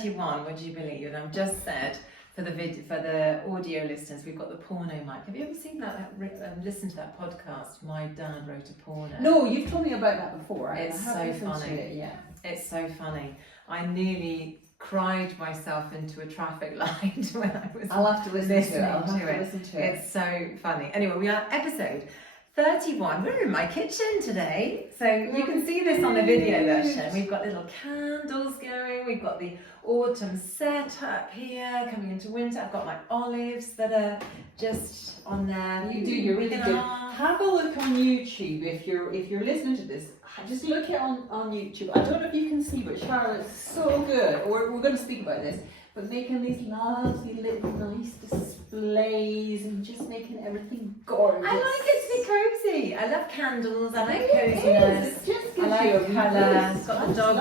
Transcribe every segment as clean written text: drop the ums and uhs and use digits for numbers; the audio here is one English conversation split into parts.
31, would you believe? And I've just said for the audio listeners, we've got the porno mic. Have you ever seen that? Listened to that podcast? My dad wrote a porno. No, you've told me about that before. It's so funny. Yeah, it's so funny. I nearly cried myself into a traffic light when I was. I'll have to listen to it. It's so funny. Anyway, we are episode 31. We're in my kitchen today, so you can see this on the video version. We've got little candles going. We've got the autumn setup here, coming into winter. I've got my olives that are just on there. You're really good. Have a look on YouTube if you're listening to this. Just look it on YouTube. I don't know if you can see, but Charlotte's so good. We're going to speak about this. But making these lovely little nice displays and just making everything gorgeous. I like it to be cosy. I love candles. I like coziness. I like colour. It's got the dog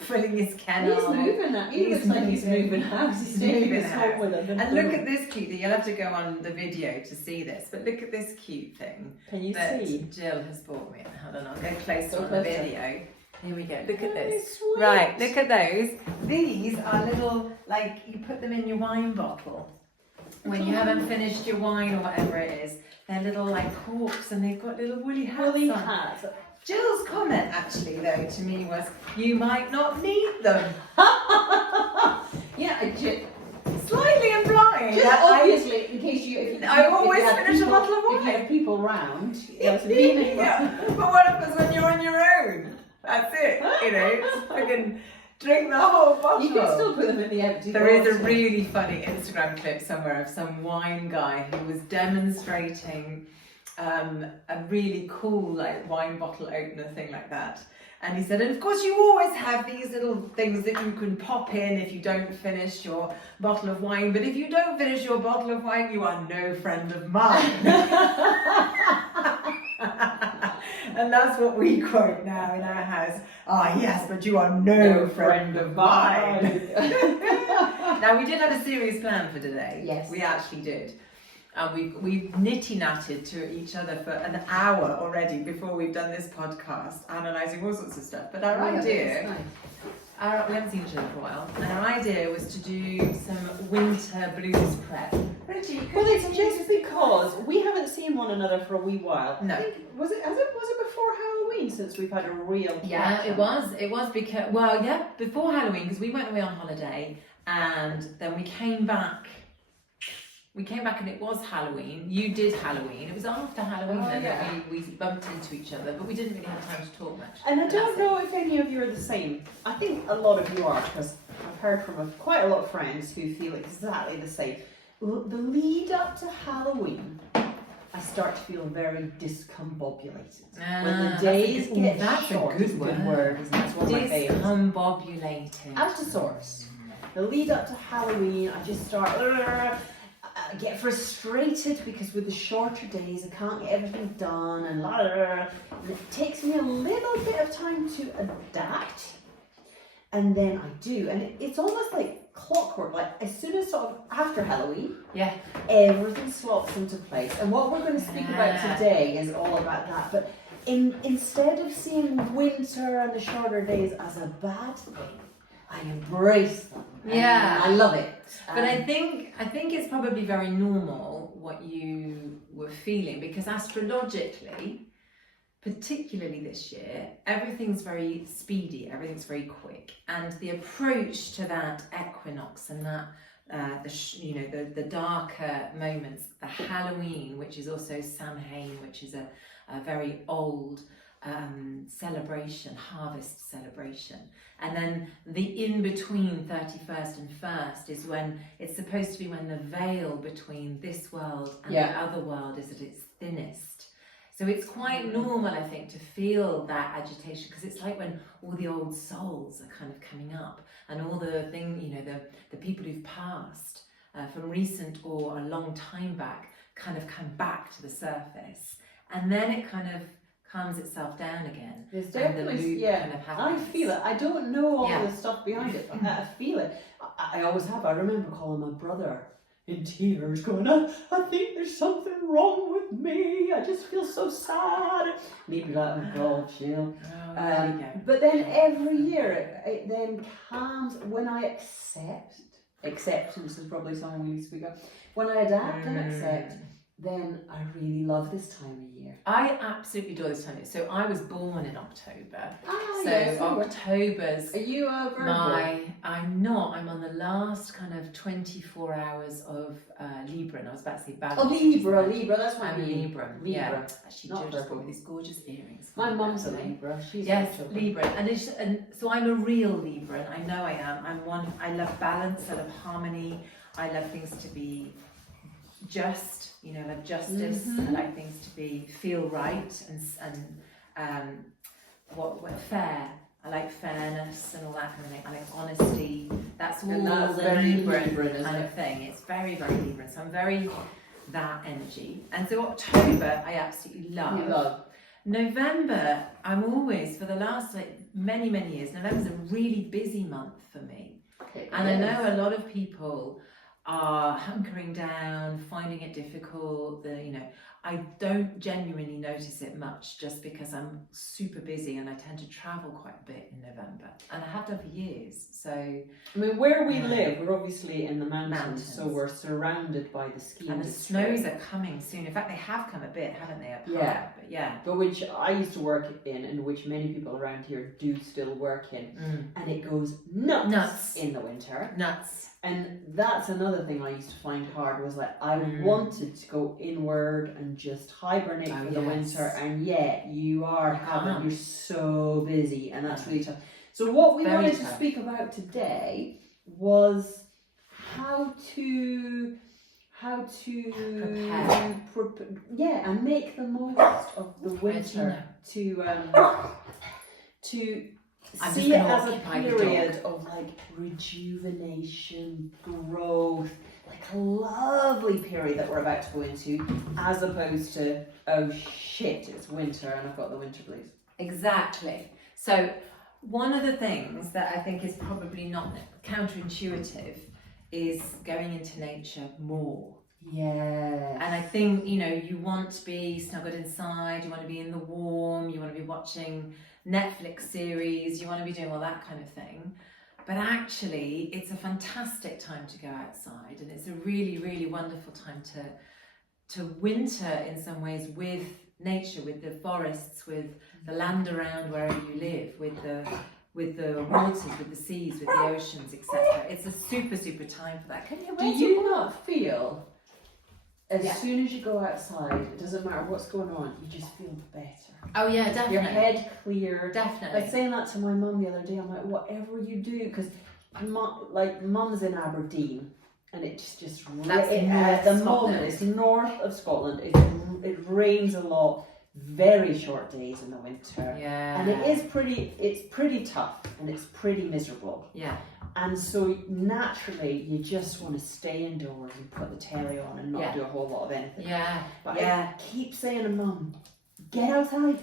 filling his kennel. He's moving that. He looks like he's moving house. He's taking his home with him. And look at this cute thing. You'll have to go on the video to see this. But look at this cute thing. Can you that see? Jill has bought me. Hold on, I'll go closer on the video. Here we go. Look at this. Sweet. Right, look at those. These are little, like, you put them in your wine bottle when you haven't finished your wine or whatever it is. They're little, like, corks, and they've got little woolly hats on. Jill's comment, actually, though, to me was, you might not need them. Yeah, slightly implying. Just obviously, in case I always finish a bottle of wine. If you have people round, yeah. But what happens when you're on your own? That's it, you know, I can drink the whole bottle. You can still put them in the empty There is a really funny Instagram clip somewhere of some wine guy who was demonstrating a really cool like wine bottle opener thing like that. And he said, and of course you always have these little things that you can pop in if you don't finish your bottle of wine. But if you don't finish your bottle of wine, you are no friend of mine. And that's what we quote now in our house. Ah, yes, but you are no friend of mine. Now, we did have a serious plan for today. Yes. We actually did. And we've nitty-natted to each other for an hour already before we've done this podcast, analysing all sorts of stuff. But our idea... we haven't seen each other for a while, and our idea was to do some winter blues prep. Well, it's just because we haven't seen one another for a wee while. No. I think, was it before Halloween since we've had a real Yeah, it was because, before Halloween, because we went away on holiday, and then we came back and it was Halloween. You did Halloween. It was after Halloween that we bumped into each other, but we didn't really have time to talk much. And I don't know if any of you are the same. I think a lot of you are, because I've heard from quite a lot of friends who feel exactly the same. The lead up to Halloween, I start to feel very discombobulated. When the days get short, that's a good word, isn't it? That's one of my favorites. Discombobulated. As to source. The lead up to Halloween, I just start... I get frustrated because with the shorter days I can't get everything done and it takes me a little bit of time to adapt, and then I do, and it's almost like clockwork. Like as soon as sort of after Halloween, everything slots into place. And what we're going to speak about today is all about that. But instead of seeing winter and the shorter days as a bad thing, I embrace them. Yeah, I love it. But I think it's probably very normal what you were feeling, because astrologically, particularly this year, everything's very speedy, everything's very quick, and the approach to that equinox and that the darker moments, the Halloween, which is also Samhain, which is a very old celebration, harvest celebration, and then the in-between 31st and 1st is when it's supposed to be when the veil between this world and the other world is at its thinnest. So it's quite normal, I think, to feel that agitation, because it's like when all the old souls are kind of coming up, and all the the people who've passed from recent or a long time back kind of come back to the surface, and then it kind of calms itself down again. There's definitely, kind of I feel it. I don't know all the stuff behind it, but I feel it. I always have. I remember calling my brother in tears going, I think there's something wrong with me. I just feel so sad. And he'd be like, oh God, Jill. But then every year it then calms when I acceptance is probably something we need to speak of. When I adapt and accept, then I really love this time of year. I absolutely adore this time of year. So I was born in October. So yes, October's are you a Virgo? I'm not. I'm on the last kind of 24 hours of Libra, and I was about to say balance. Oh, Libra, that's what I I'm mean. Libra. Yeah. Actually, Not just bought Virgo. these gorgeous earrings. My mum's a Libra. She's Libra, and so I'm a real Libra, and I know I am. I'm one. I love balance. I love harmony. I love things to be just. You know, I love justice. I like things to feel right and what fair. I like fairness and all that kind of thing. I like honesty. That's all the Libra kind of thing. It's very, very Libra. So I'm very that energy. And so October, I absolutely love. You love. November, I'm always, for the last many, many years, November's a really busy month for me. Okay, and I know a lot of people are hunkering down, finding it difficult. I don't genuinely notice it much just because I'm super busy and I tend to travel quite a bit in November, and I have done for years. So I mean, where we live, we're obviously in the mountains, so we're surrounded by the ski and industry. the snows are coming soon. In fact, they have come a bit, haven't they? Up high? But which I used to work in, and which many people around here do still work in, and it goes nuts in the winter. Nuts. And that's another thing I used to find hard, was like I wanted to go inward and just hibernate for the winter, and yet you're so busy, and that's really tough. So what we wanted to speak about today was how to prepare, and make the most of the winter to see it as a period of like rejuvenation, growth, like a lovely period that we're about to go into, as opposed to, oh shit, it's winter and I've got the winter blues. Exactly. So one of the things that I think is probably not counterintuitive is going into nature more. Yeah. And I think, you want to be snuggled inside, you want to be in the warm, you want to be watching Netflix series, you want to be doing all that kind of thing. But actually, it's a fantastic time to go outside, and it's a really, really wonderful time to winter in some ways with nature, with the forests, with the land around wherever you live, with the waters, with the seas, with the oceans, etc. It's a super, super time for that. Do you not feel as soon as you go outside, it doesn't matter what's going on, you just feel better? Oh yeah, definitely. Your head clear. Definitely. I was saying that to my mum the other day. I'm like, whatever you do, because mum's in Aberdeen, and it's just at the moment it's north of Scotland. It rains a lot, very short days in the winter. Yeah. And it's pretty tough, and it's pretty miserable. Yeah. And so naturally, you just want to stay indoors and put the telly on and not do a whole lot of anything. Yeah. But I keep saying to Mum, get outside.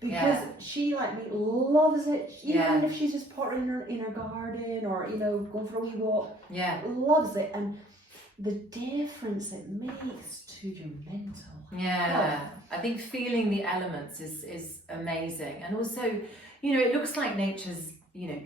Because she, like me, loves it. Even if she's just pottering in her garden or, going for a wee walk. Yeah. Loves it. And the difference it makes to your mental health. I think feeling the elements is amazing. And also, it looks like nature's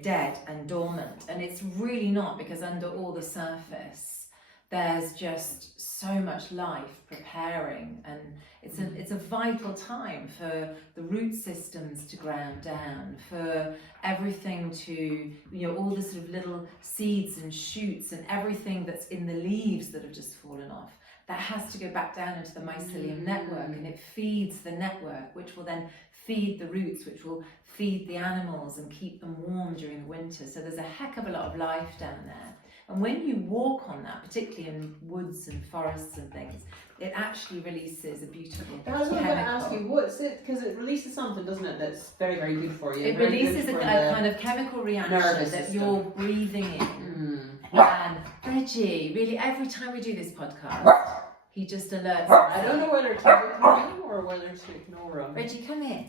dead and dormant, and it's really not, because under all the surface there's just so much life preparing, and it's a vital time for the root systems to ground down, for everything to, all the sort of little seeds and shoots and everything that's in the leaves that have just fallen off, that has to go back down into the mycelium network, and it feeds the network, which will then feed the roots, which will feed the animals and keep them warm during the winter. So there's a heck of a lot of life down there. And when you walk on that, particularly in woods and forests and things, it actually releases a beautiful chemical. I was going to ask you, what's it, because it releases something, doesn't it, that's very, very good for you. It releases a kind of chemical reaction that you're breathing in. And Reggie, really, every time we do this podcast, he just alerts. I don't know whether to ignore him or whether to ignore him. Reggie, come here.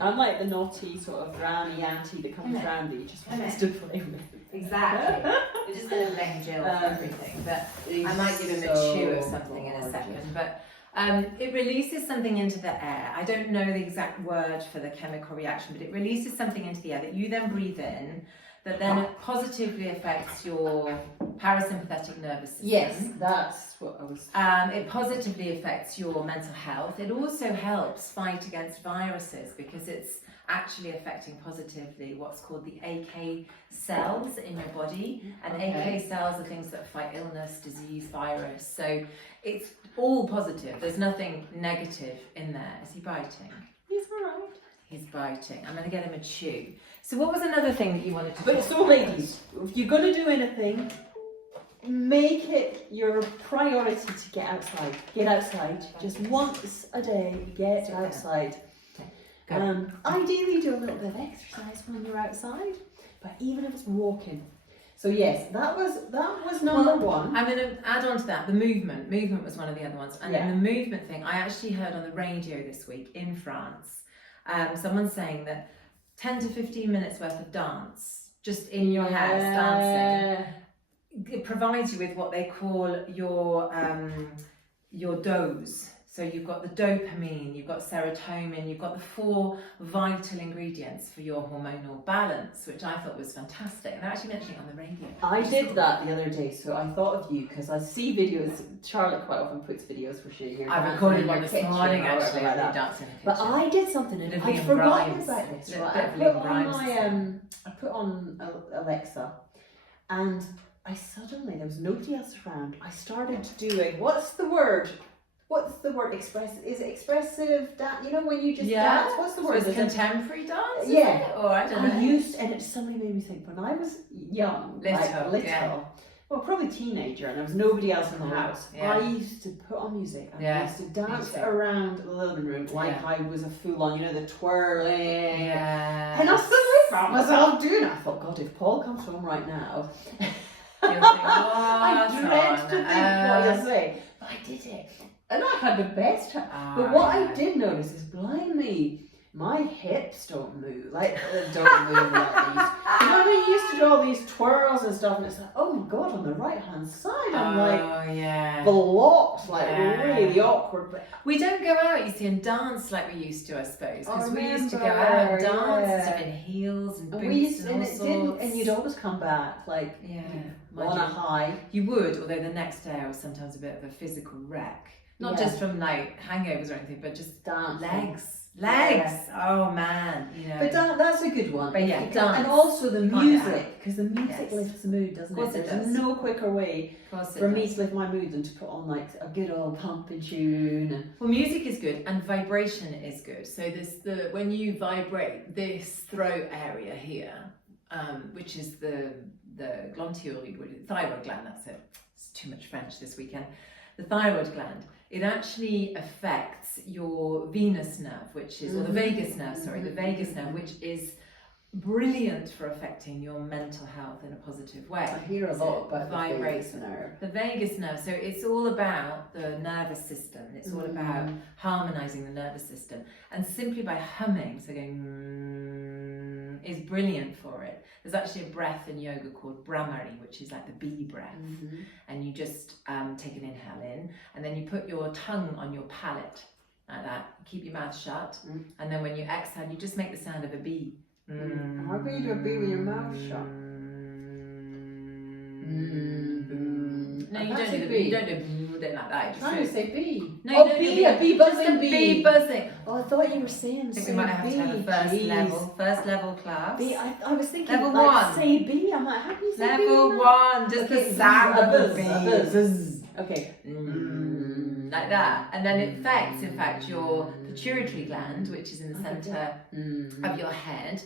I'm like the naughty sort of granny auntie that comes around that you just wants to play with. Exactly. We're just going to blame Jill for everything, but I might give him a chew of something in a second. But it releases something into the air. I don't know the exact word for the chemical reaction, but it releases something into the air that you then breathe in, that then positively affects your parasympathetic nervous system. Yes, that's what I was. It positively affects your mental health. It also helps fight against viruses because it's actually affecting positively what's called the AK cells in your body. And AK cells are things that fight illness, disease, virus. So it's all positive. There's nothing negative in there. Is he biting? He's alright. He's biting. I'm going to get him a chew. So what was another thing that you wanted to But so ladies, if you're going to do anything, make it your priority to get outside. Get outside. Just once a day, get outside. Ideally do a little bit of exercise when you're outside, but even if it's walking. So yes, that was number one. I'm going to add on to that, the movement. Movement was one of the other ones. And then the movement thing, I actually heard on the radio this week in France, someone saying that 10 to 15 minutes worth of dance, just in your house, dancing, it provides you with what they call your dose. So you've got the dopamine, you've got serotonin, you've got the 4 vital ingredients for your hormonal balance, which I thought was fantastic. And they're actually mentioning it on the radio. I did that the other day, so I thought of you because I see videos. Charlotte quite often puts videos where she. I recorded one this morning actually. Like that. Dancing in the but I did something and I'd forgotten about this. Right? I put on Alexa, and I suddenly, there was nobody else around. I started doing, what's the word? Expressive? Is it expressive dance? You know when you just dance? What's the word? So contemporary dance? Yeah. Or I don't know. And somebody made me think when I was young, little. Well, probably teenager, and there was nobody else in the house. Yeah. I used to put on music and I used to dance around the living room like I was a fool on, the twirling. Yeah. And I suddenly found myself doing it. I thought, God, if Paul comes home right now, I dread to think what he'll say. But I did it. And I had the best time. But what I did notice is, blimey, my hips don't move like these. You know, they used to do all these twirls and stuff, and it's like, oh my God, on the right hand side, I'm blocked, really awkward. But we don't go out, you see, and dance like we used to, I suppose, because we used to go out and dance in heels and boots and all sorts. And you'd always come back on a high. You would, although the next day I was sometimes a bit of a physical wreck. Not just from hangovers or anything, but just legs. Oh man, But that's a good one. But dance. And also the music, because the music lifts the mood, doesn't it? There's no quicker way for me to lift my mood than to put on a good old pumping tune. Well, music is good and vibration is good. So when you vibrate this throat area here, which is the glottis, thyroid gland. That's it. It's too much French this weekend. The thyroid gland. It actually affects your venous nerve, or the vagus nerve, the vagus nerve, which is brilliant for affecting your mental health in a positive way. I hear a lot about the vagus nerve. The vagus nerve, so it's all about the nervous system. It's all about harmonizing the nervous system. And simply by humming, so going is brilliant for it. There's actually a breath in yoga called Brahmari, which is like the bee breath. And you just take an inhale in, and then you put your tongue on your palate, like that. Keep your mouth shut. And then when you exhale, you just make the sound of a bee. How do you do a bee with your mouth shut? No, you don't do the you don't do it like that. How do you say bee? No, a bee buzzing bee. Bee buzzing. Oh, I thought you were saying. I think we might have to have a first level class. Bee. I was thinking level 1. Say bee. I'm like, how do you say level bee? Level 1, just the sound of the bee. Okay. Like that, and then it affects, in fact, your pituitary gland, which is in the centre of your head,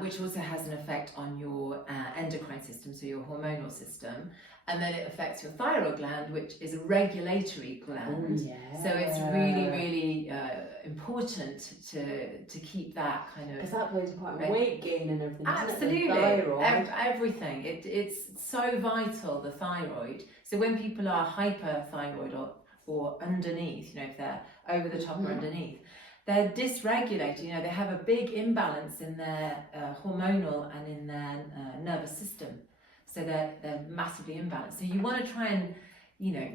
which also has an effect on your endocrine system, so your hormonal system. And then it affects your thyroid gland, which is a regulatory gland. So it's really, really important to keep that kind of... Because that plays a part in weight gain and everything. Absolutely. Everything. It's so vital, the thyroid. So when people are hyperthyroid or underneath, if they're over the top or underneath, they're dysregulated. They have a big imbalance in their hormonal and in their nervous system. So they're massively imbalanced. So you want to try and, you know,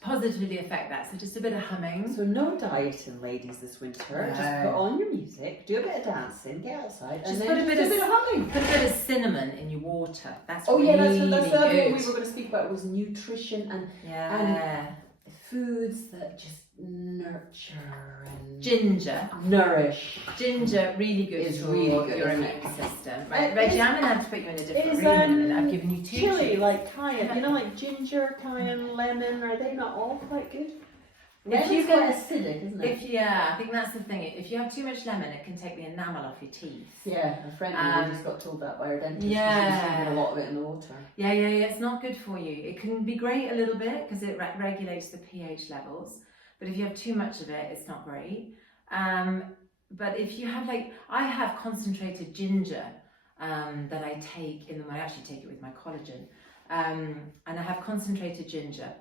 positively affect that. So just a bit of humming. So no dieting, ladies, this winter. No. Just put on your music, do a bit of dancing, get outside, Just and put then a bit do of a bit of humming. Put a bit of cinnamon in your water. That's Oh really yeah, that's the other good. one we were going to speak about was nutrition and foods that just nurture and ginger. nourish. Ginger, really good Is for really good, your isn't immune it? system. Right, Reggie, I'm going to have to put you in a different room in a minute. I've given you 2 chili, cheeks. like cayenne, you know, like ginger, cayenne, lemon, are they not all quite good? If you Lemon's quite acidic, isn't it? I think that's the thing. If you have too much lemon, it can take the enamel off your teeth. Yeah, a friend of mine just got told that by her dentist. Yeah. She was drinking a lot of it in the water. Yeah, it's not good for you. It can be great a little bit because it regulates the pH levels. But if you have too much of it, it's not great. But if you have I have concentrated ginger that I take in the morning. I actually take it with my collagen. And I have concentrated ginger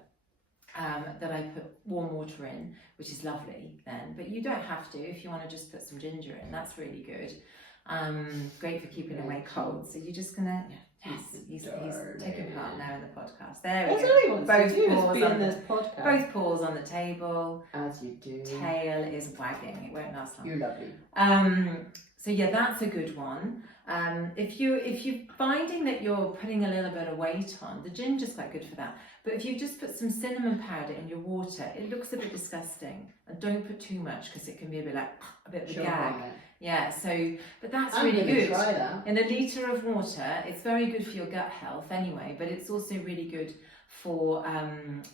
that I put warm water in, which is lovely then. But you don't have to if you want to just put some ginger in. That's really good. Great for keeping away colds. So you're just gonna he's taking part now in the podcast. There we go. Both paws on the table. As you do. Tail is wagging. It won't last long. You're lovely. So yeah, that's a good one. If you're finding that you're putting a little bit of weight on, the ginger's quite good for that. But if you just put some cinnamon powder in your water, it looks a bit disgusting. And don't put too much because it can be a bit of a gag. Yeah, but that's really good. Try that. In a litre of water, it's very good for your gut health anyway, but it's also really good for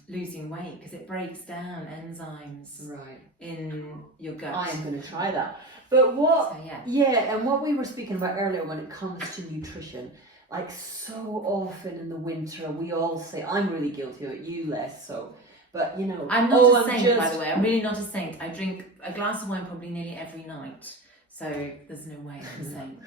losing weight because it breaks down enzymes in your gut. I am going to try that. But what? So, and what we were speaking about earlier when it comes to nutrition, like so often in the winter, we all say, I'm really guilty of it, you less so. But you know, I'm not a saint, by the way. I'm really not a saint. I drink a glass of wine probably nearly every night. So there's no way I'm a saint.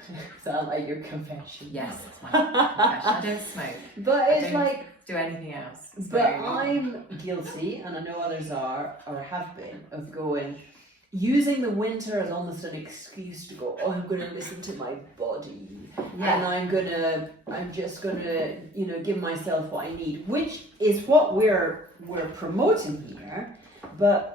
Sound like your confession. Yes, it's my confession. I don't smoke. But it's I don't do anything else. But I'm guilty, and I know others are or have been, of using the winter as almost an excuse to go, I'm going to listen to my body, and I'm just going to, give myself what I need, which is what we're promoting here. But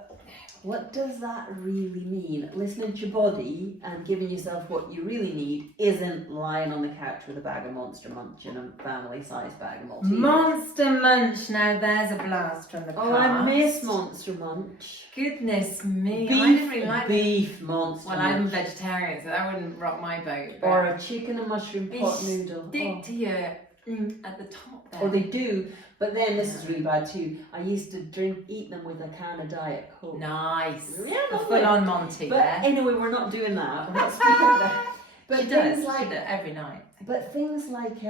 what does that really mean? Listening to your body and giving yourself what you really need isn't lying on the couch with a bag of Monster Munch and a family-sized bag of Maltesers. Monster Munch, now there's a blast from the past. Oh, I miss Monster Munch. Goodness me, Beef, I didn't really like beef Monster Well, Munch. I'm vegetarian, so that wouldn't rock my boat. Or a chicken and mushroom pot noodle. Stick to your at the top there. Or they do, but then this is really bad too. I used to eat them with a can of Diet Coke. Nice. Yeah, full on Monty. But there. anyway, we're not doing that. We're not speaking of that. But she things does. like She does every night. But things like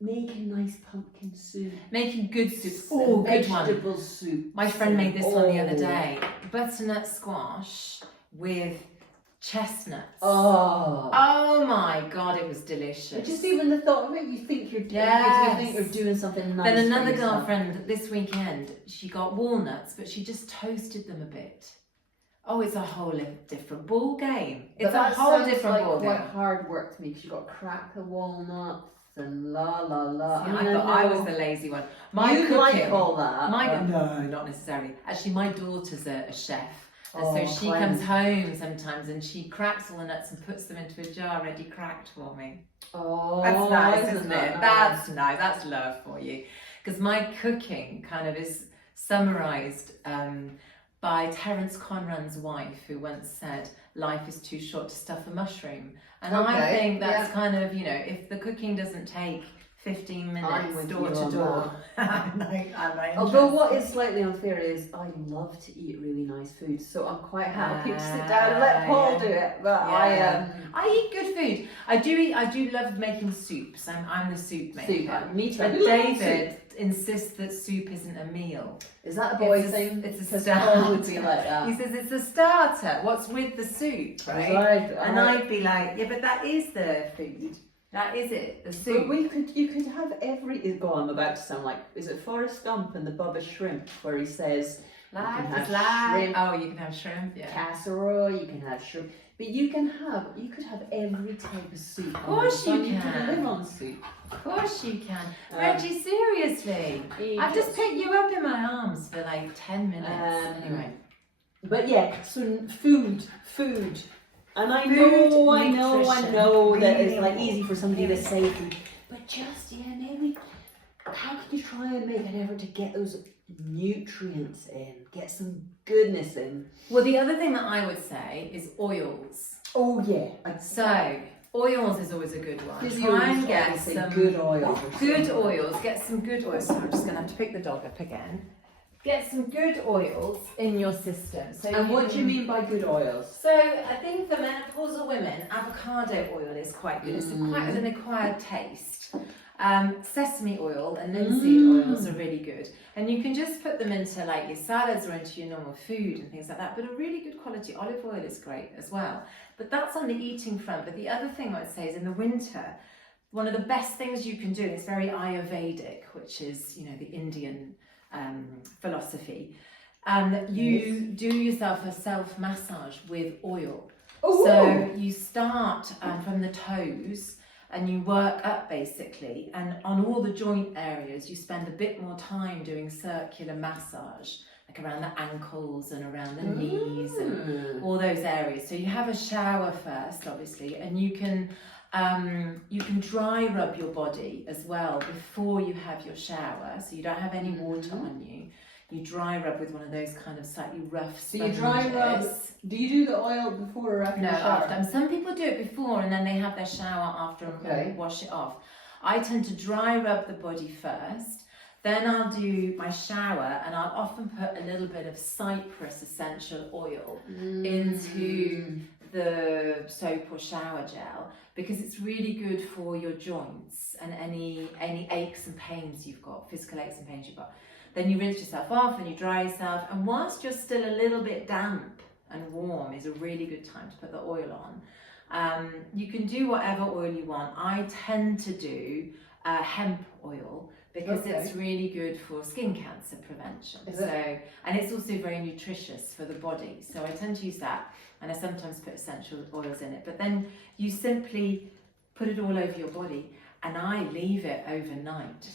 making nice pumpkin soup. Making good soup. Oh, good one. Vegetable soup. My friend made this one the other day. Butternut squash with chestnuts. Oh my god, it was delicious. But just even the thought of it, you think you're doing something nice. Then another girlfriend this weekend, she got walnuts, but she just toasted them a bit. Oh, it's a whole different ball game. It's a whole different ball game. Quite hard work to me because you got to crack the walnuts and la la la. See, I thought I was the lazy one. You like all that? No, not necessarily. Actually, my daughter's a chef. And so she Clem. comes home sometimes and she cracks all the nuts and puts them into a jar ready cracked for me. Oh, that's nice, isn't that it? nice? That's nice. That's love for you. Because my cooking kind of is summarised by Terence Conran's wife, who once said, life is too short to stuff a mushroom. And I think that's kind of, if the cooking doesn't take 15 minutes door to door. Although what is slightly unfair is I love to eat really nice food, so I'm quite happy to sit down and let Paul do it. But I eat good food. I do love making soups. I'm the soup maker. Me too. But David insists that soup isn't a meal. Is that a boy thing? It's a starter. Paul would be like that. He says it's a starter. What's with the soup, right? And I'd be like, yeah, but that is the food. That is it, the soup. But you could have I'm about to sound like, is it Forrest Gump and the Bubba Shrimp, where he says, Life have is life. shrimp. Oh, you can have shrimp, yeah. Casserole, you can have shrimp, but you could have every type of soup. Of course you You could can. live on soup. Of course you can. Reggie, seriously. I've just picked you up in my arms for like 10 minutes. Anyway. But yeah, so food. And I Food, know that really it's like easy for somebody to say food. But just, maybe, how can you try and make an effort to get those nutrients in, get some goodness in? Well, the other thing that I would say is oils. Oh yeah. So, oils is always a good one. Physio Try and always get say some good oils. Good oils. Get some good oils. So I'm just going to have to pick the dog up again. Get some good oils in your system. So And what do you mean by good oils? So I think for menopausal women, avocado oil is quite good. It's quite an acquired taste. Sesame oil and linseed oils are really good. And you can just put them into like your salads or into your normal food and things like that. But a really good quality olive oil is great as well. But that's on the eating front. But the other thing I would say is in the winter, one of the best things you can do, and it's very Ayurvedic, which is, the Indian philosophy, you do yourself a self-massage with oil. Ooh. So you start from the toes and you work up basically, and on all the joint areas you spend a bit more time doing circular massage, like around the ankles and around the knees and all those areas. So you have a shower first, obviously, and you can dry rub your body as well before you have your shower, so you don't have any water on you. You dry rub with one of those kind of slightly rough sponges. So you dry rub. Do you do the oil before or after No, the shower? after. And some people do it before and then they have their shower after and wash it off. I tend to dry rub the body first. Then I'll do my shower and I'll often put a little bit of cypress essential oil into the soap or shower gel, because it's really good for your joints and any aches and pains you've got, physical aches and pains you've got. Then you rinse yourself off and you dry yourself, and whilst you're still a little bit damp and warm is a really good time to put the oil on. You can do whatever oil you want. I tend to do hemp oil because it's really good for skin cancer prevention. And it's also very nutritious for the body. So I tend to use that, and I sometimes put essential oils in it. But then you simply put it all over your body, and I leave it overnight.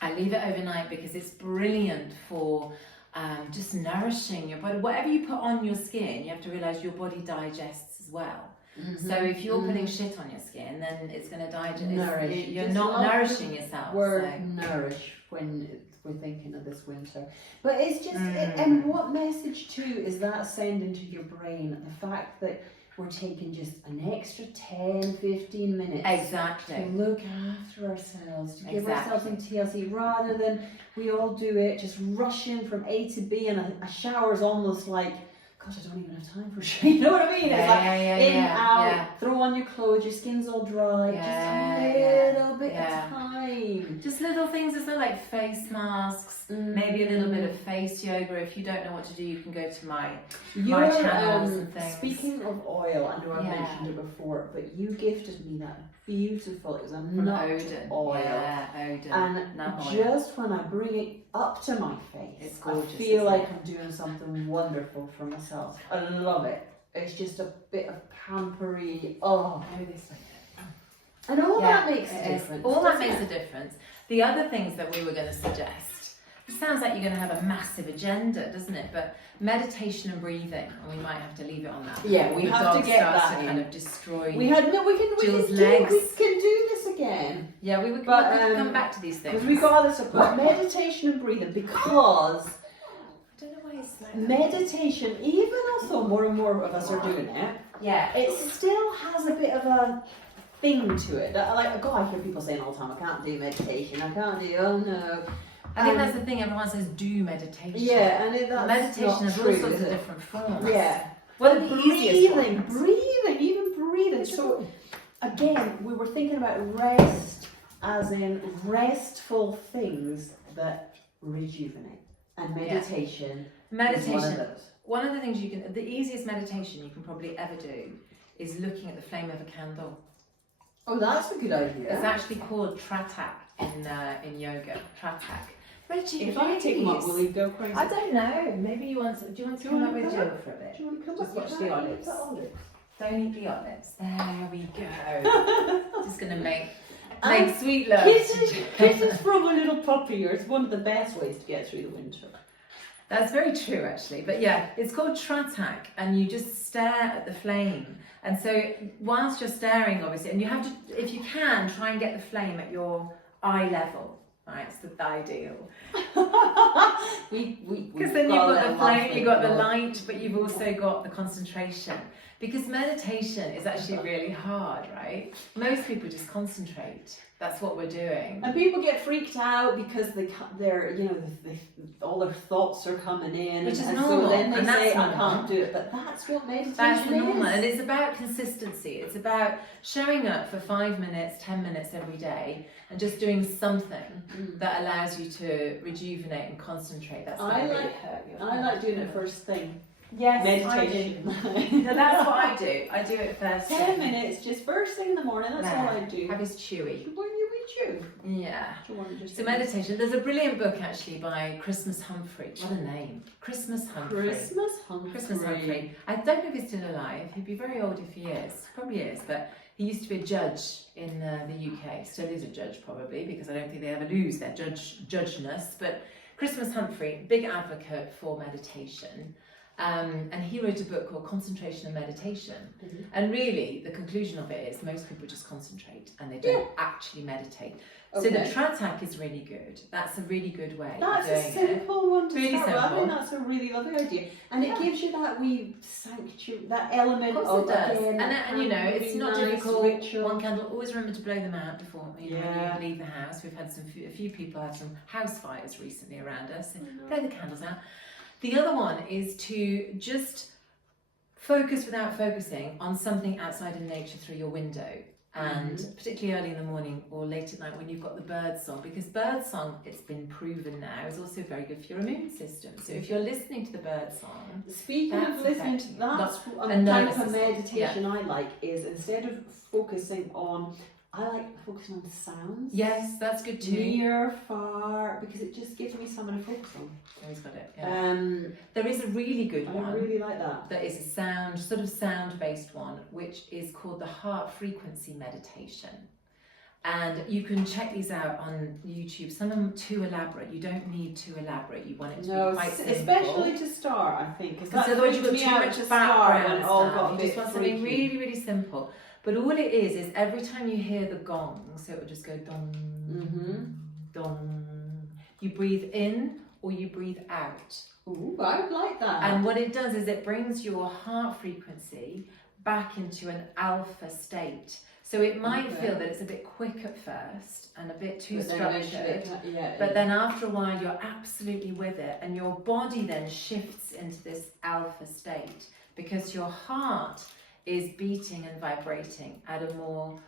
I leave it overnight because it's brilliant for just nourishing your body. Whatever you put on your skin, you have to realise your body digests as well. So if you're putting shit on your skin, then it's going to digest. You're Just not nourishing yourself. Nourish when we're thinking of this winter. But it's just, and what message too is that sending to your brain? The fact that we're taking just an extra 10, 15 minutes to look after ourselves, to give ourselves some TLC, rather than we all do it, just rushing from A to B, and a shower's almost like, gosh, I don't even have time for shit. You know what I mean? It's like out, throw on your clothes, your skin's all dry, just a little bit of time. Just little things as well, like face masks, maybe a little bit of face yoga. If you don't know what to do, you can go to my channels and things. Speaking of oil, I know I mentioned it before, but you gifted me that beautiful, it was a nut oil. And just when I bring it up to my face, it's gorgeous, I feel like I'm doing something wonderful for myself. I love it. It's just a bit of pampery. And all that makes a difference. All that makes a difference. The other things that we were going to suggest, it sounds like you're going to have a massive agenda, doesn't it? But meditation and breathing, and we might have to leave it on that. Yeah, we have to get that in. Kind of destroy. We can do this again. Yeah, we can come back to these things. Because we got this about meditation and breathing, because I don't know why it's like meditation, even although more and more of us are doing it, it still has a bit of a thing to it. Like, God, I hear people saying all the time, I can't do meditation, I can't do, oh no. I think that's the thing, everyone says do meditation. Yeah, and that's meditation has all sorts of different forms. Yeah. Well, breathing. So, again, we were thinking about rest as in restful things that rejuvenate. And meditation is one of those. One of the things the easiest meditation you can probably ever do is looking at the flame of a candle. Oh, that's a good idea. It's actually called tratak in yoga, tratak. Reggie, If I take them up, will please. he go crazy? I don't know. Maybe you want to. Do you want to come up with Jill for a bit? Do you want to come Just up? watch You the can't eat olives. the olives. Don't eat the olives. There we go. Just gonna make sweet love. Kisses from a little puppy is one of the best ways to get through the winter. That's very true, actually. But yeah, it's called tratak, and you just stare at the flame. And so, whilst you're staring, obviously, and you have to, if you can, try and get the flame at your eye level. Right, it's the ideal. Because then you've got the flame, you've got the light, but you've also got the concentration. Because meditation is actually really hard, right? Most people just concentrate. That's what we're doing. And people get freaked out because they're all their thoughts are coming in, Which is and normal, so then they and say, that's "I normal. can't do it." But that's what meditation That's is. normal, and it's about consistency. It's about showing up for 5 minutes, 10 minutes every day, and just doing something that allows you to rejuvenate and concentrate. That's I really like hurt your I like doing it first thing. Yes, Meditation. No, that's what I do. I do it first. 10 minutes, just first thing in the morning. That's all I do. Have his chewy. When you chew. Yeah. Do you want to just So meditation. There's a brilliant book actually by Christmas Humphrey. What a name, Christmas Humphrey. Christmas Humphrey. Christmas Humphrey. I don't know if he's still alive. He'd be very old if he is. Probably is, but he used to be a judge in the UK. Still is a judge probably, because I don't think they ever lose their judgeness. But Christmas Humphrey, big advocate for meditation. And he wrote a book called Concentration and Meditation. Mm-hmm. And really, the conclusion of it is most people just concentrate and they don't actually meditate. Okay. So the tratak is really good. That's a really good way That's of a doing simple one to Really start with. I simple. think that's a really lovely idea. And it gives you that wee sanctuary, that element Of course of it does. again, And you know, it's really not nice difficult. ritual. One candle, always remember to blow them out before when Yeah. you leave the house. We've had a few people have some house fires recently around us. So blow the candles out. The other one is to just focus without focusing on something outside in nature through your window, and particularly early in the morning or late at night when you've got the bird song, because bird song, it's been proven now, is also very good for your immune system. So if you're listening to the bird song, Speaking of That's listening to affecting that's you. a And type nervous of system. meditation I like is instead of focusing on, I like focusing on the sounds. yes, that's good too. Near, far, because it just gives me something to focus on. Always got it. Yeah. There is a really good I one. really like that. That is a sound-based one, which is called the heart frequency meditation. And you can check these out on YouTube. Some of them too elaborate. You don't need too elaborate. You want it to be quite simple. Especially to start, I think. Because otherwise you've got too much background all stuff. got a You bit just want something freaky. really, really simple. But all it is every time you hear the gong, so it will just go dong, dong. You breathe in or you breathe out. Ooh, I would like that. And what it does is it brings your heart frequency back into an alpha state. So it might feel that it's a bit quick at first and a bit too structured, but then after a while you're absolutely with it, and your body then shifts into this alpha state because your heart is beating and vibrating at a more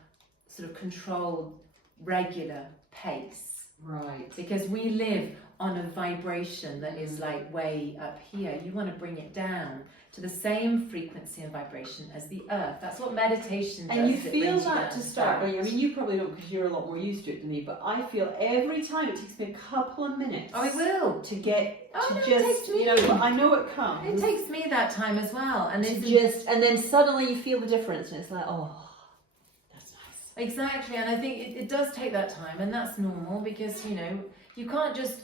sort of controlled, regular pace. Right. Because we live on a vibration that is like way up here. You want to bring it down to the same frequency and vibration as the earth. That's what meditation does. And you it feel brings that down to start. flat. I mean, you probably don't because you're a lot more used to it than me. But I feel every time it takes me a couple of minutes. Oh, it will. To get Oh, to no, it just takes me. but I know it comes. It takes me that time as well. And to it's just and then suddenly you feel the difference, and it's like, oh, that's nice. exactly. And I think it does take that time, and that's normal because you can't just.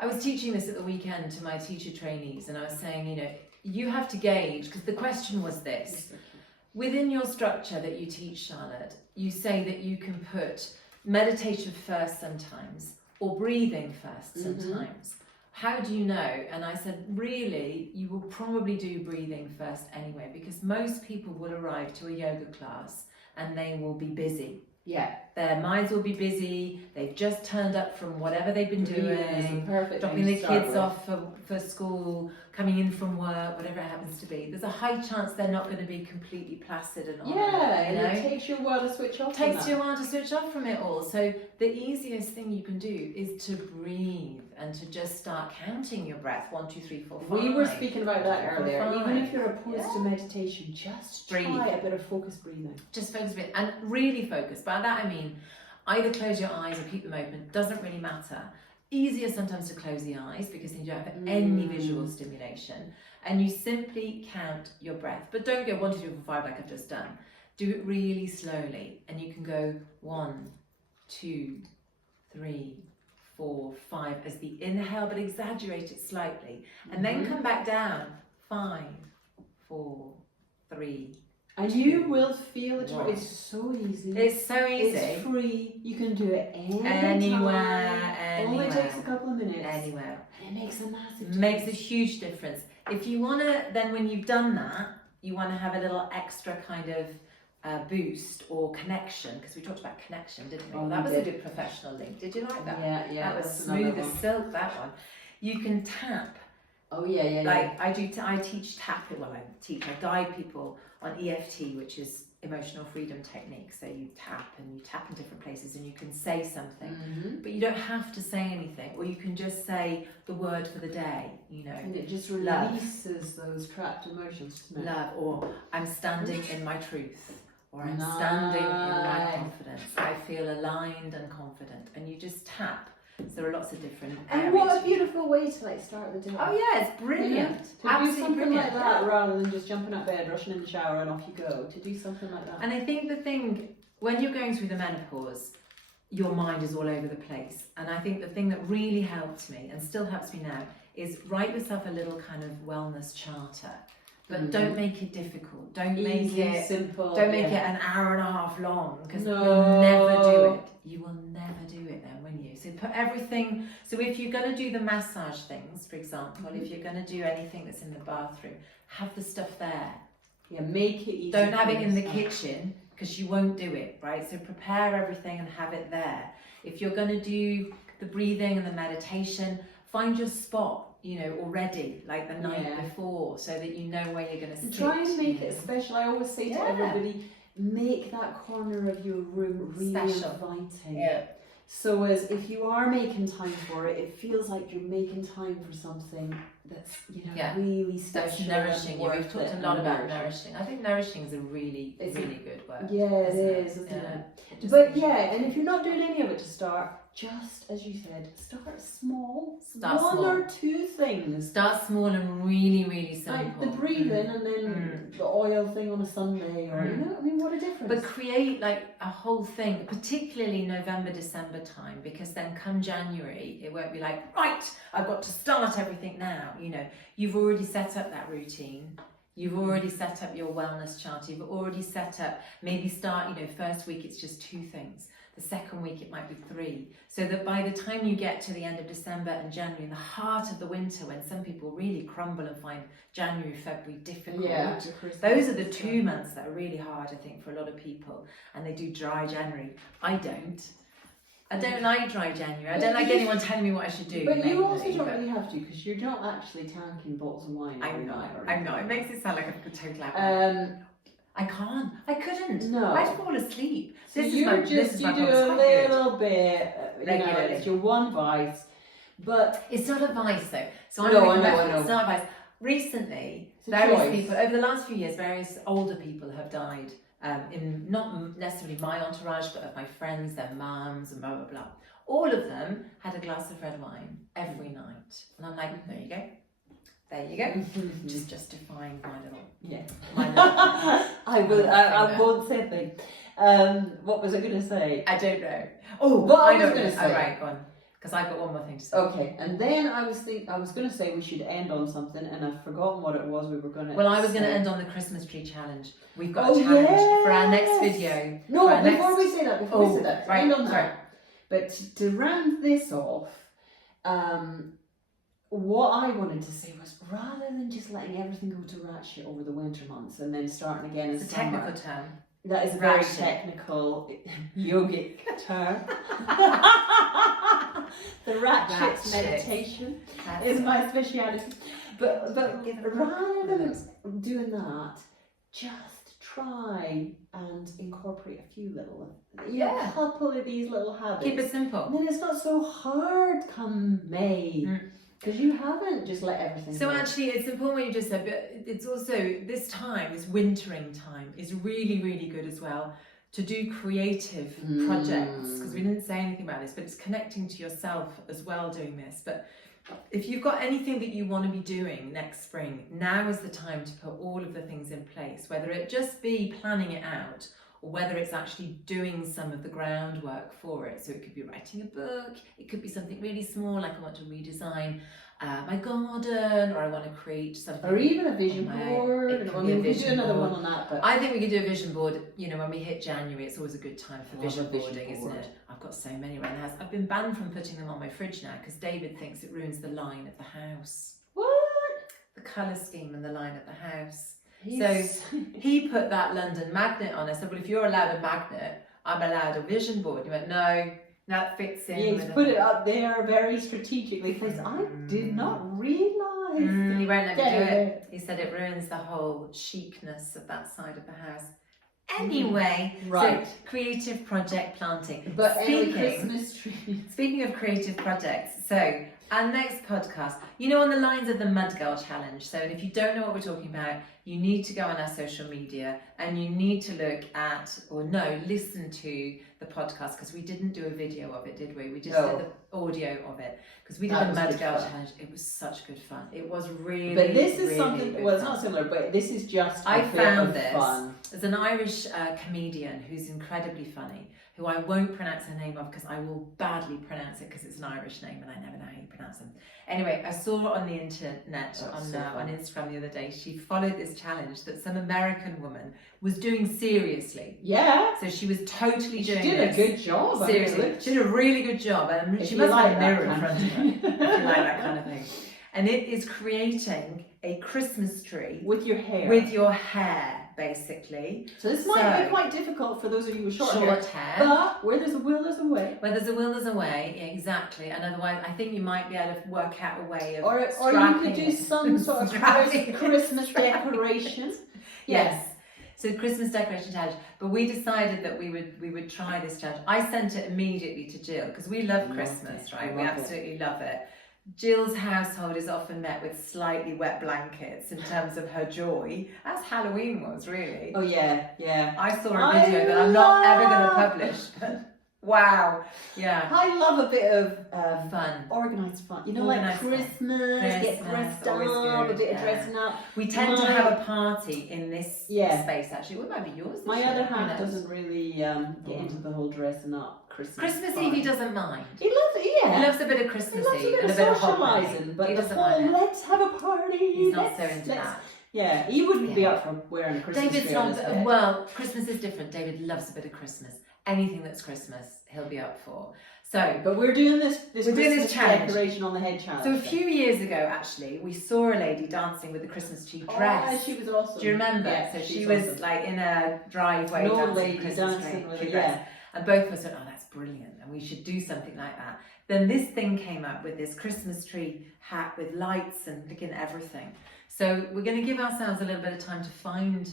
I was teaching this at the weekend to my teacher trainees, and I was saying, you have to gauge, because the question was this: within your structure that you teach, Charlotte, you say that you can put meditation first sometimes, or breathing first sometimes. How do you know? And I said, really, you will probably do breathing first anyway, because most people will arrive to a yoga class and they will be busy. Yeah. Their minds will be busy, they've just turned up from whatever they've been doing, dropping the kids off for school, coming in from work, whatever it happens to be. There's a high chance they're not going to be completely placid and on and it takes you a while to switch off. It takes you a while to switch off from it all. So the easiest thing you can do is to breathe and to just start counting your breath. 1, 2, 3, 4, 5. We were speaking about that earlier. 5. Even if you're opposed to meditation, just Breathe. try a bit of focused breathing. Just focus a bit and really focus. By that I mean either close your eyes or keep them open. Doesn't really matter. easier sometimes to close the eyes because then you don't have any visual stimulation, and you simply count your breath. But don't go 1, 2, 3, 4, 5 like I've just done. Do it really slowly, and you can go 1, 2, 3, 4, 5 as the inhale, but exaggerate it slightly, and then come back down. 5, 4, 3. And you will feel it. It's so easy. It's so easy. It's free. You can do it anywhere. Only takes a couple of minutes. Anywhere. And it makes a massive difference. Makes a huge difference. If you want to, then when you've done that, you want to have a little extra kind of boost or connection, because we talked about connection, didn't we? Oh, that was a good professional link. Did you like that? Yeah. That was smooth as silk, that one. You can tap. Oh, yeah. Like I teach tapping. Well, I guide people on EFT, which is emotional freedom technique. So you tap in different places, and you can say something, but you don't have to say anything, or you can just say the word for the day. And it just releases those trapped emotions. Love, or I'm standing in my truth, or I'm standing in my confidence. I feel aligned and confident, and you just tap. So there are lots of different areas. And what a beautiful way to start the day. Oh yeah, it's brilliant. To do something like that rather than just jumping out of bed, rushing in the shower and off you go. To do something like that. And I think the thing, when you're going through the menopause, your mind is all over the place. And I think the thing that really helped me, and still helps me now, is write yourself a little kind of wellness charter. But don't make it difficult. Don't make it simple. Don't make it an hour and a half long, because you'll never do it. You will never do it then, will you? So put everything. So if you're going to do the massage things, for example, if you're going to do anything that's in the bathroom, have the stuff there. Yeah, make it easy. Don't have it in the kitchen, because you won't do it, right? So prepare everything and have it there. If you're going to do the breathing and the meditation, find your spot, already, like the night before, so that you know where you're going to sit. Try and make it special. I always say to everybody, make that corner of your room really inviting. Yeah. So as if you are making time for it, it feels like you're making time for something that's really special. That's nourishing. We've talked a lot about nourishing. I think nourishing is a really good word. Yeah, it is, isn't it? But and if you're not doing any of it to start, just as you said, start small. One or two things. Start small and really, really simple. Like the breathing and then the oil thing on a Sunday, or what a difference. But create like a whole thing, particularly November, December time, because then come January, it won't be like, right, I've got to start everything now. You've already set up that routine. You've already set up your wellness chart. You've already set up, maybe start, first week it's just 2 things. The second week it might be 3. So that by the time you get to the end of December and January, in the heart of the winter, when some people really crumble and find January, February difficult, those are the 2 months that are really hard, I think, for a lot of people. And they do dry January. I don't like dry January. I don't like anyone telling me what I should do. But you also don't really have to, because you're not actually tanking bottles of wine. I'm not. It makes it sound like a total alcoholic. I can't. I couldn't. No. I'd fall asleep. So you do a little bit. Regularly. It's your one vice, but it's not advice though. So I know. It's not advice. Recently, various people over the last few years, various older people have died. In not necessarily my entourage, but of my friends, their mums, and blah blah blah. All of them had a glass of red wine every night, and I'm like, there you go. There you go. Just justifying my little. I won't say a thing. What was I going to say? I don't know. Oh, what I was going to say. Oh, right, go on. Because I've got one more thing to say. Okay, and then I was going to say we should end on something, and I've forgotten what it was we were going to. Well, I was going to end on the Christmas tree challenge. We've got a challenge for our next video. No, before we say that, right, end on sorry. that. But to round this off, what I wanted to say was, rather than just letting everything go to rat shit over the winter months and then starting again in summer. It's a technical term. That is a very technical yogic term. The rat shit meditation is my speciality. But rather than doing that, just try and incorporate a few little, a couple of these little habits. Keep it simple. And then it's not so hard come May. Because you haven't just let everything So go. actually, it's important what you just said, but it's also this time, this wintering time, is really, really good as well to do creative projects, because we didn't say anything about this, but it's connecting to yourself as well doing this. But if you've got anything that you want to be doing next spring, now is the time to put all of the things in place, whether it just be planning it out or whether it's actually doing some of the groundwork for it. So it could be writing a book, it could be something really small, like I want to redesign my garden, or I want to create something. Or even a vision board. We could do another one on that. But I think we could do a vision board, you know, when we hit January. It's always a good time for vision boarding, isn't it? I've got so many around the house. I've been banned from putting them on my fridge now because David thinks it ruins the line of the house. What? The colour scheme and the line of the house. So he put that London magnet on. I said, well, if you're allowed a magnet, I'm allowed a vision board. He went, no, that fits in. He's put it up there very strategically placed. I did not realise. He won't let me do it. He said it ruins the whole chicness of that side of the house. Anyway, right. So creative project planting. But Christmas tree. Speaking of creative projects, so our next podcast, you know, on the lines of the Mud Girl Challenge. So if you don't know what we're talking about, you need to go on our social media and you need to look at, or no, listen to the podcast, because we didn't do a video of it, did we? We just did the audio of it, because we did the Mud Girl Challenge. It was such good fun. It was really, but this is really something, well, it's not similar, but this is just I found this. Fun. There's an Irish comedian who's incredibly funny, who I won't pronounce her name of because I will badly pronounce it because it's an Irish name and I never know how you pronounce them. Anyway, I saw her on the internet on Instagram the other day. She followed this challenge that some American woman was doing seriously. Yeah. So she was totally doing She did a good job. Seriously. She did a really good job. And she must have a mirror in front of her. If you like that kind of thing. And it is creating a Christmas tree. With your hair. With your hair, basically. So this might be quite difficult for those of you with short hair. But where there's a will, there's a way. Where there's a will, there's a way. Yeah, exactly. And otherwise, I think you might be able to work out a way of or you could do some sort of Christmas decoration. Yes. So Christmas decoration challenge. But we decided that we would try this challenge. I sent it immediately to Jill because we love Christmas, right? We absolutely love it. Jill's household is often met with slightly wet blankets in terms of her joy, as Halloween was, really. Oh yeah, yeah. I saw a video that I'm not ever going to publish, but wow, yeah. I love a bit of fun, organised fun. You know, like Christmas, get dressed up, a bit of dressing up. We tend to have a party in this space. Actually, what might be yours? My other half doesn't really get into the whole dressing up. Christmas Eve, he doesn't mind. He loves it, yeah. He loves a bit of Christmas Eve and a bit of socialising, but the whole let's have a party. He's not so into that. Yeah, he wouldn't be up for wearing a Christmas David's tree. not. Well, Christmas is different. David loves a bit of Christmas. Anything that's Christmas, he'll be up for. So, but we're doing this Christmas challenge. Decoration on the head challenge. So a few years ago, actually, we saw a lady dancing with a Christmas tree dress. Oh, she was awesome. Do you remember? Yeah, so she was awesome. Like in a driveway dancing with a dress. And both of us said, oh, that's brilliant, and we should do something like that. Then this thing came up with this Christmas tree hat with lights and everything. So we're going to give ourselves a little bit of time to find.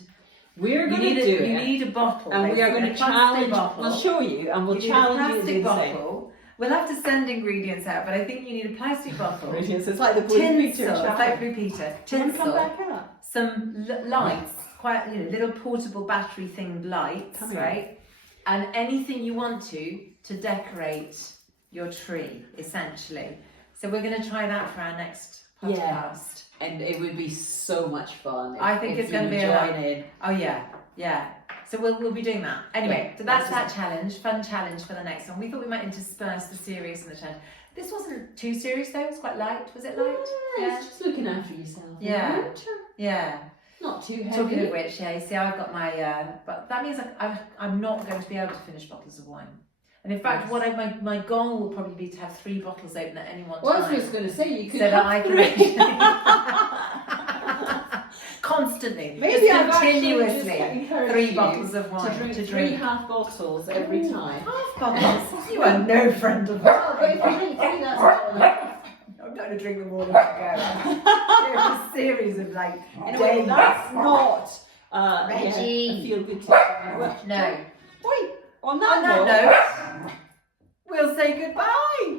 We're going to do it. You need a bottle. And we are going to challenge. We'll show you, and we'll challenge you. Plastic bottle. We'll have to send ingredients out, but I think you need a plastic bottle. It's like the Blue Peter. It's like Blue Peter. Tinsel. Come back up. Some lights, quite little portable battery themed lights, right? And anything you want to decorate your tree, essentially. So we're going to try that for our next podcast. Yeah. And it would be so much fun. I think it's going to be Oh yeah. So we'll be doing that. Anyway, so that's that challenge, fun challenge for the next one. We thought we might intersperse the serious and the challenge. This wasn't too serious though, it was quite light. Was it light? Yeah, it's just looking after yourself. Yeah. Yeah. Not too heavy. Talking of which, you see, I've got my, but that means I'm not going to be able to finish bottles of wine. And in fact, my goal will probably be to have 3 bottles open at any one time. Well, I was just going to say, you could so have that I 3. Constantly. Maybe just continuously 3 bottles of wine to drink 3 half bottles every time. Half bottles? You are no friend of mine. But if you drink 3, that's not I'm going to drink them all in a go. There's a series of days. That's not Reggie. a feel good to No. Wait, on that note, we'll say goodbye.